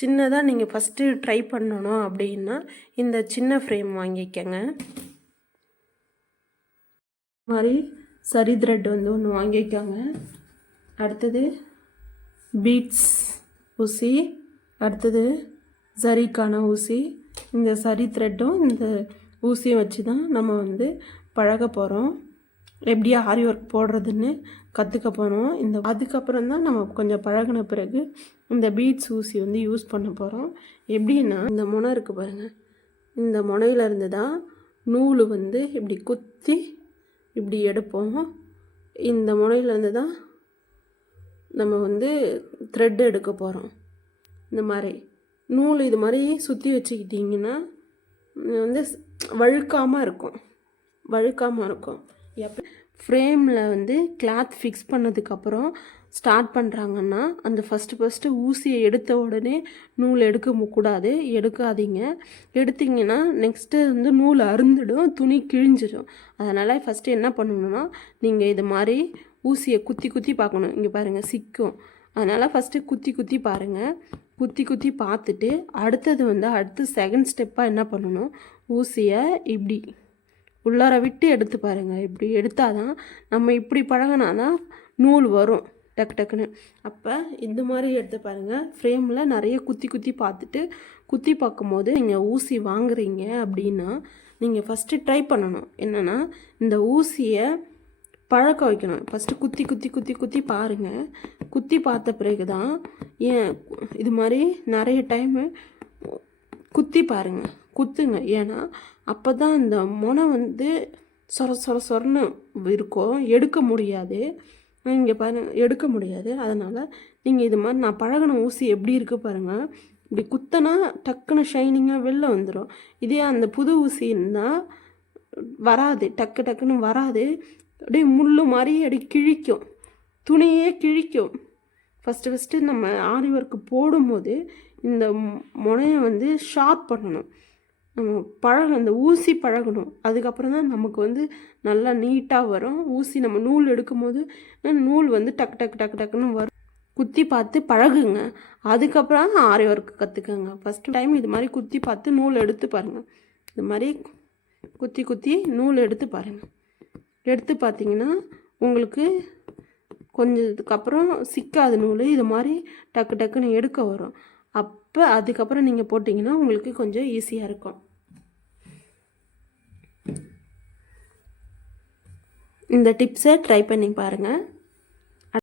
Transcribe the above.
சின்னதாக நீங்கள் first try பண்ணணும் அப்படின்னா இந்த சின்ன ஃப்ரேம் வாங்கிக்கங்க. மாதிரி சரி த்ரெட் வந்து ஒன்று வாங்கிக்கோங்க. அடுத்தது பீட்ஸ் ஊசி, அடுத்தது சரிக்கான ஊசி. இந்த சரி த்ரெட்டும் இந்த ஊசியை வச்சு தான் நம்ம வந்து பழக போகிறோம், எப்படி ஆரி ஒர்க் போடுறதுன்னு கற்றுக்க போகிறோம். அதுக்கப்புறம் தான் நம்ம கொஞ்சம் பழகின பிறகு இந்த பீட்ஸ் ஊசி வந்து யூஸ் பண்ண போகிறோம். எப்படின்னா இந்த முனை இருக்குது பாருங்கள், இந்த முனையிலேருந்து தான் நூல் வந்து இப்படி குத்தி இப்படி எடுப்போம். இந்த முனையிலேருந்து தான் நம்ம வந்து த்ரெட் எடுக்க போகிறோம். இந்த மாதிரி நூல் இது மாதிரி சுற்றி வச்சுக்கிட்டிங்கன்னா வந்து வழுக்காமல் இருக்கும். எப்போ ஃப்ரேமில் வந்து கிளாத் ஃபிக்ஸ் பண்ணதுக்கப்புறம் ஸ்டார்ட் பண்ணுறாங்கன்னா அந்த ஃபஸ்ட்டு ஊசியை எடுத்த உடனே நூல் எடுக்கக்கூடாது, எடுக்காதீங்க. எடுத்திங்கன்னா நெக்ஸ்ட்டு வந்து நூல் அருந்துடும், துணி கிழிஞ்சிடும். அதனால் ஃபஸ்ட்டு என்ன பண்ணணுன்னா நீங்கள் இது மாதிரி ஊசியை குத்தி பார்க்கணும். இங்கே பாருங்கள் சிக்கும். அதனால் ஃபஸ்ட்டு குத்தி பாருங்கள். குத்தி பார்த்துட்டு அடுத்து செகண்ட் ஸ்டெப்பாக என்ன பண்ணணும், ஊசியை இப்படி உள்ளார விட்டு எடுத்து பாருங்கள். இப்படி எடுத்தால் தான் நம்ம இப்படி பழகினா தான் நூல் வரும் டக்குன்னு. அப்போ இந்த மாதிரி எடுத்து பாருங்கள். ஃப்ரேமில் நிறைய குத்தி பார்த்துட்டு குத்தி பார்க்கும்போது நீங்கள் ஊசி வாங்குறீங்க அப்படின்னா நீங்கள் ஃபஸ்ட்டு ட்ரை பண்ணணும். என்னென்னா இந்த ஊசியை பழக்க வைக்கணும். ஃபஸ்ட்டு குத்தி பாருங்கள். குத்தி பார்த்த பிறகு தான் இது மாதிரி நிறைய டைமு குத்தி பாருங்கள், குத்துங்க. ஏன்னா அப்போ தான் இந்த முனை வந்து சொரன்னு இருக்கும், எடுக்க முடியாது. இங்கே பாருங்கள், எடுக்க முடியாது. அதனால் நீங்கள் இது மாதிரி நான் பழகின ஊசி எப்படி இருக்குது பாருங்கள். இப்படி குத்தினா டக்குன்னு ஷைனிங்காக வெளில வந்துடும். இதே அந்த புது ஊசின்னா வராது, டக்குன்னு வராது. அப்படியே முள் மாதிரி அப்படி கிழிக்கும், துணியே கிழிக்கும். ஃபஸ்ட்டு நம்ம ஆரி ஒர்க்கு போடும்போது இந்த முனையை வந்து ஷார்ப் பண்ணணும். நம்ம அந்த ஊசி பழகணும். அதுக்கப்புறம் தான் நமக்கு வந்து நல்லா நீட்டாக வரும். ஊசி நம்ம நூல் எடுக்கும் போது நூல் வந்து டக்குன்னு வரும். குத்தி பார்த்து பழகுங்க. அதுக்கப்புறம் ஆரி ஒர்க்கு கற்றுக்கங்க. ஃபஸ்ட்டு டைம் இது மாதிரி குத்தி பார்த்து நூல் எடுத்து பாருங்கள். இது மாதிரி குத்தி நூல் எடுத்து பாருங்கள். எடுத்து பார்த்தீங்கன்னா உங்களுக்கு கொஞ்சத்துக்கப்புறம் சிக்காது நூல். இது மாதிரி டக்குன்னு எடுக்க வரும். அப்போ அதுக்கப்புறம் நீங்கள் போட்டிங்கன்னா உங்களுக்கு கொஞ்சம் ஈஸியாக இருக்கும். இந்த டிப்ஸை ட்ரை பண்ணி பாருங்கள்.